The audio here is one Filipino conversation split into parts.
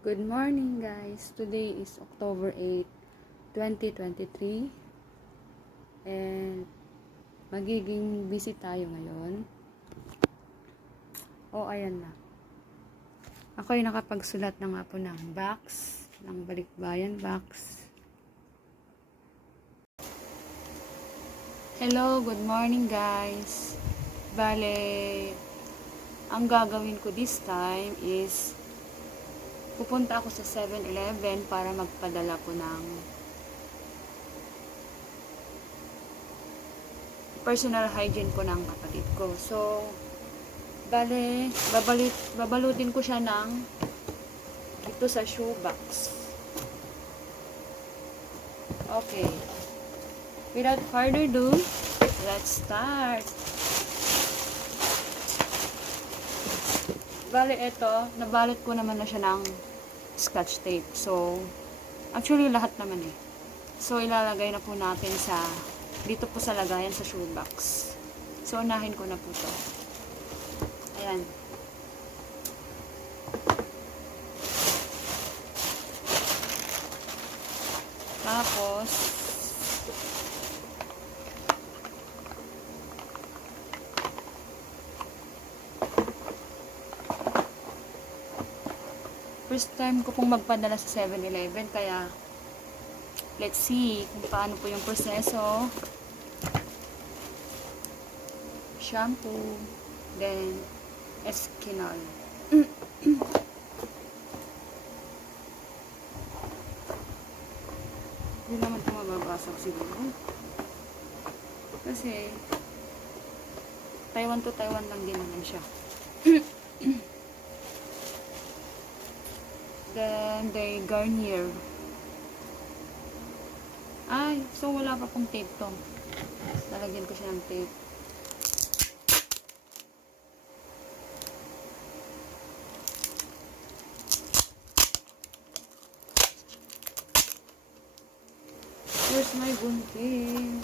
Good morning guys. Today is October 8, 2023 and magiging busy tayo ngayon. Ayan na. Ako ay nakapagsulat na nga po ng box, ng balikbayan box. Hello, good morning guys. Bale, ang gagawin ko this time is pupunta ako sa 7-Eleven para magpadala po ng personal hygiene po ng kapatid ko. So, bale, babalutin ko siya ng ito sa shoebox. Okay. Without further ado, let's start. Bale, ito, nabalot ko naman na siya ng scotch tape. So, actually, lahat naman eh. So, ilalagay na po natin sa, dito po sa lagayan sa shoebox. So, unahin ko na po to. Ayan. Tapos, first time ko pong magpadala sa 7-Eleven, kaya let's see kung paano po yung proseso. Shampoo, then Eskinol. Hindi naman ito mababasag siguro. Kasi Taiwan to Taiwan lang din naman siya. Then, the Garnier. Ay, so wala pa pong tape to. Lalagyan ko siya ng tape. Here's my gunting.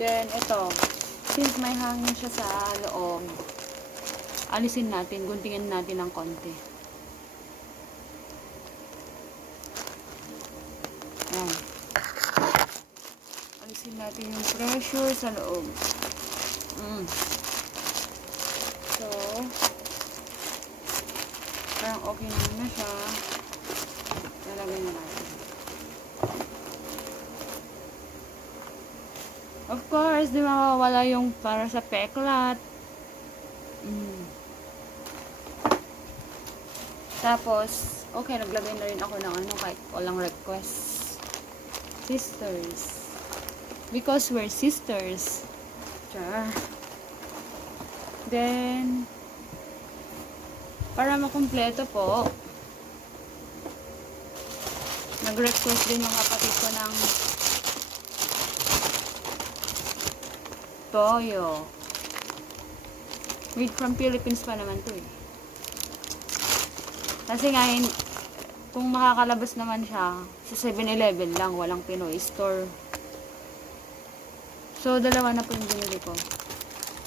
Then, ito, since may hangin siya sa loob, alisin natin, guntingin natin ng konti. Ayan. Alisin natin yung pressure sa loob. So, parang okay naman na siya. Lalagay na natin. Of course, di mawawala yung para sa peklat. Tapos, okay, naglagay na rin ako ng kahit walang request. Sisters. Because we're sisters. Char. Then, para makumpleto po, nag-request din yung kapatid ko ng toyo. Made from Philippines pa naman to eh. Kasi ngayon, kung makakalabas naman siya, sa 7-Eleven lang, walang Pinoy store. So, dalawa na po yung binili ko.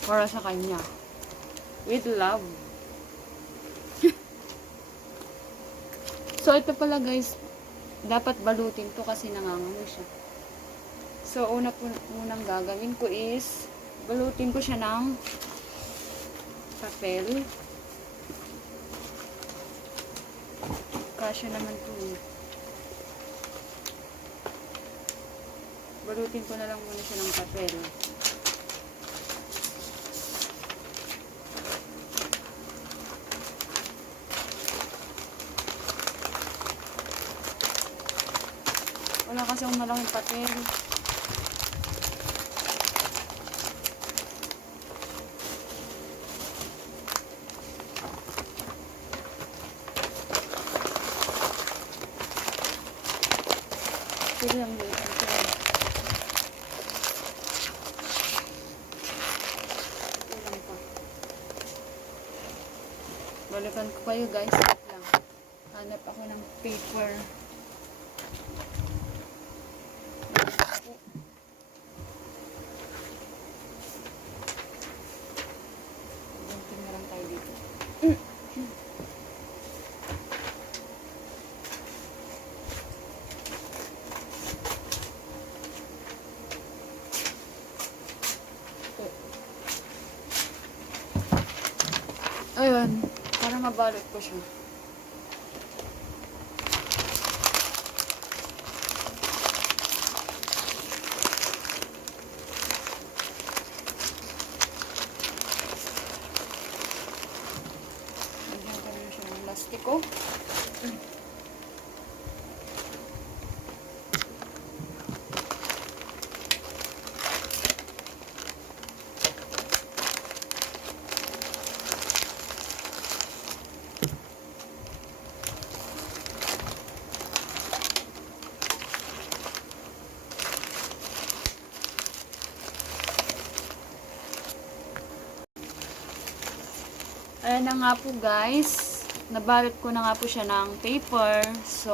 Para sa kanya. With love. So, ito pala guys, dapat balutin to kasi nangangamoy siya. So, unang gagawin ko is, balutin ko siya ng papel. Kasya naman po eh. Balutin ko na lang muna siya ng papel. Wala kasi akong malaking papel. Ito lang dito. Balikan ko kayo guys. Lang. Hanap ako ng paper. Ayun, para mabalot ko siya. Lagyan ko na siya ng plastiko. Ayan na nga po guys, nabalot ko na nga po siya ng paper, so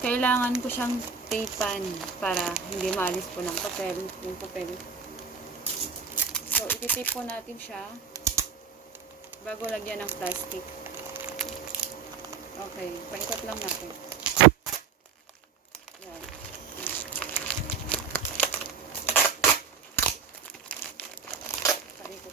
kailangan ko siyang tapean para hindi maalis po ng papel, yung papel. So ititape po natin siya bago lagyan ng plastic. Okay, paikot lang natin. Ayan. Paikot.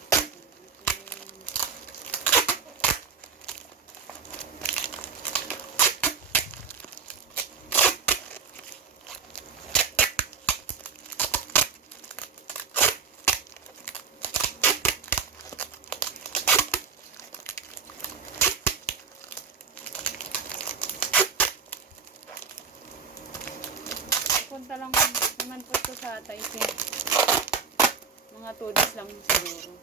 Punta lang naman po ito sa Taipei. Mga 2 days lang siguro.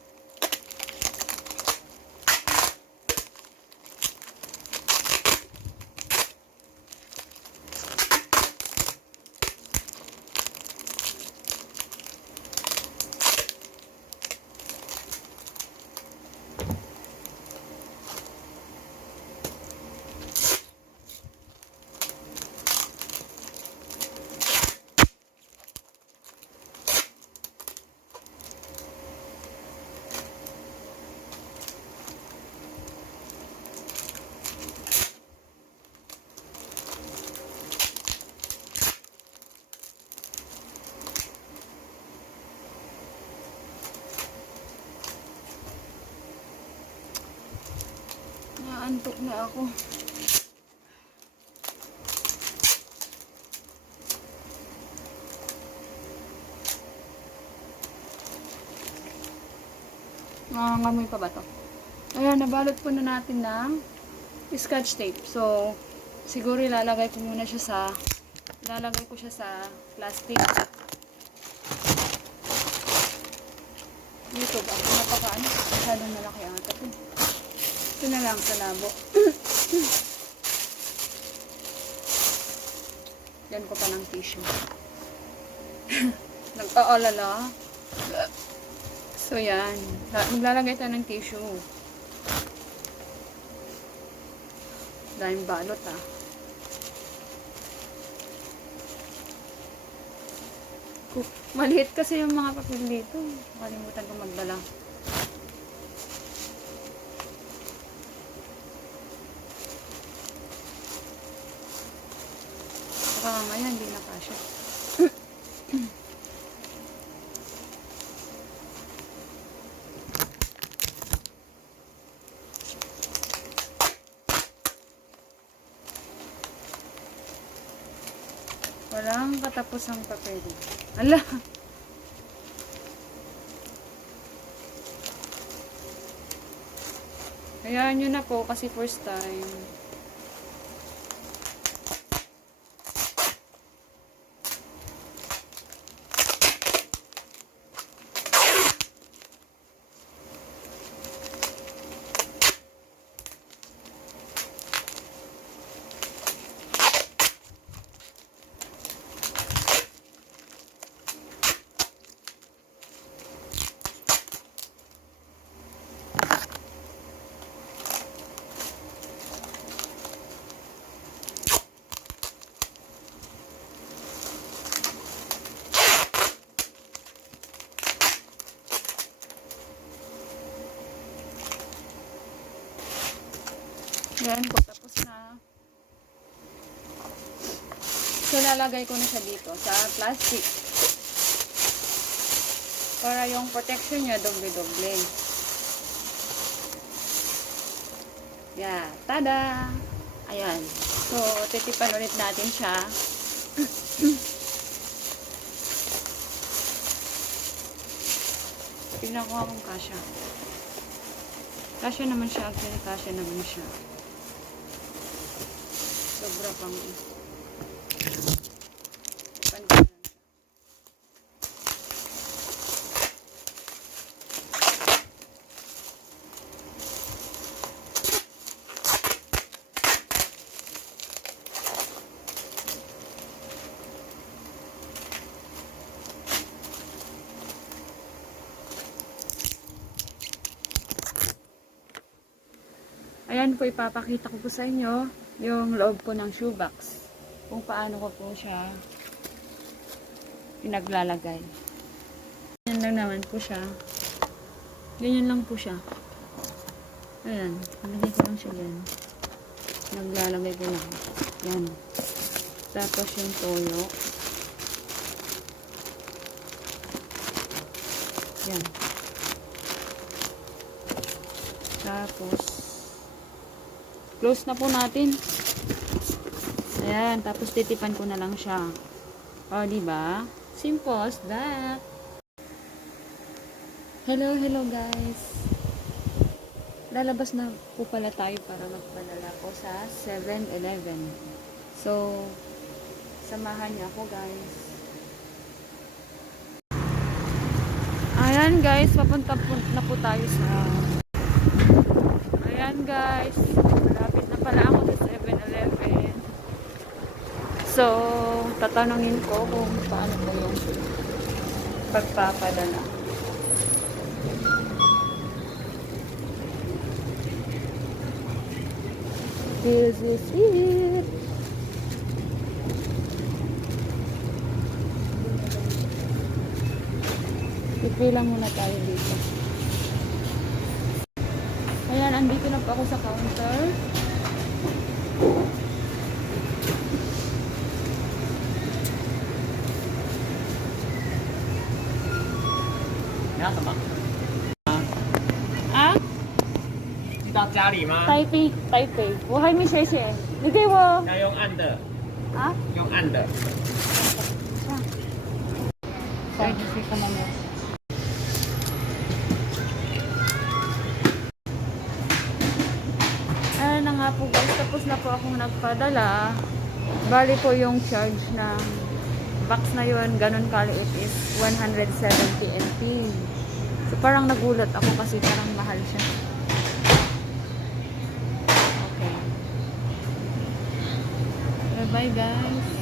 Naantok na ako. Nangangamoy pa ba to? Ayan, nabalot po na natin ng scotch tape. So, siguro ilalagay ko muna siya sa plastic. Dito ba? Napakaano? Masyadong malaki ang atat eh. Ito na lang sa labo. Yan ko pa ng tissue. Nagpaalala. So yan. Maglalagay tayo ng tissue. Daming balot ah. Maliit kasi yung mga papel dito. Kalimutan ko magdala. Baka mamaya hindi na kasya. Walang katapusang papel. Ala! Hayaan nyo na po kasi first time. Yan po, tapos na. So, lalagay ko na siya dito sa plastic. Para yung protection niya doble-doble. Yeah, tada! Ayan. So, titipan ulit natin siya. Tignan ko kung kasya. Kasya naman siya. Actually, kasya naman siya. Sobra pang. Tipan ko na lang siya. Ayan po, ipapakita ko po sa inyo yung loob po ng shoebox. Kung paano ko po siya pinaglalagay. Ganyan lang naman po siya. Ganyan lang po siya. Ayan, nalagay ko lang siya yan. Naglalagay ko lang. Yan. Tapos yung toyo. Yan. Tapos close na po natin. Ayan, tapos titipan ko na lang siya. O, diba? Simple as that. Hello guys. Lalabas na po pala tayo para magpadala po sa 7-Eleven. So, samahan niyo ako guys. Ayan guys, papunta na po tayo sa ayan guys, malapit na pala ako sa 7-Eleven. So, tatanungin ko kung paano po yung pagpapadala. This is it. Ipilang muna tayo dito. Ayan, andito na po ako sa counter. Ah? 知道家里吗？台北，我还没写写，你给我要用按的，啊？用按的。 Sorry, kasi ka naman. Ayan na nga po guys, tapos na po akong nagpadala. Bali po yung charge ng box na yun, ganun kaliit is 170 NT. So parang nagulat ako kasi parang mahal siya. Okay. Bye bye guys.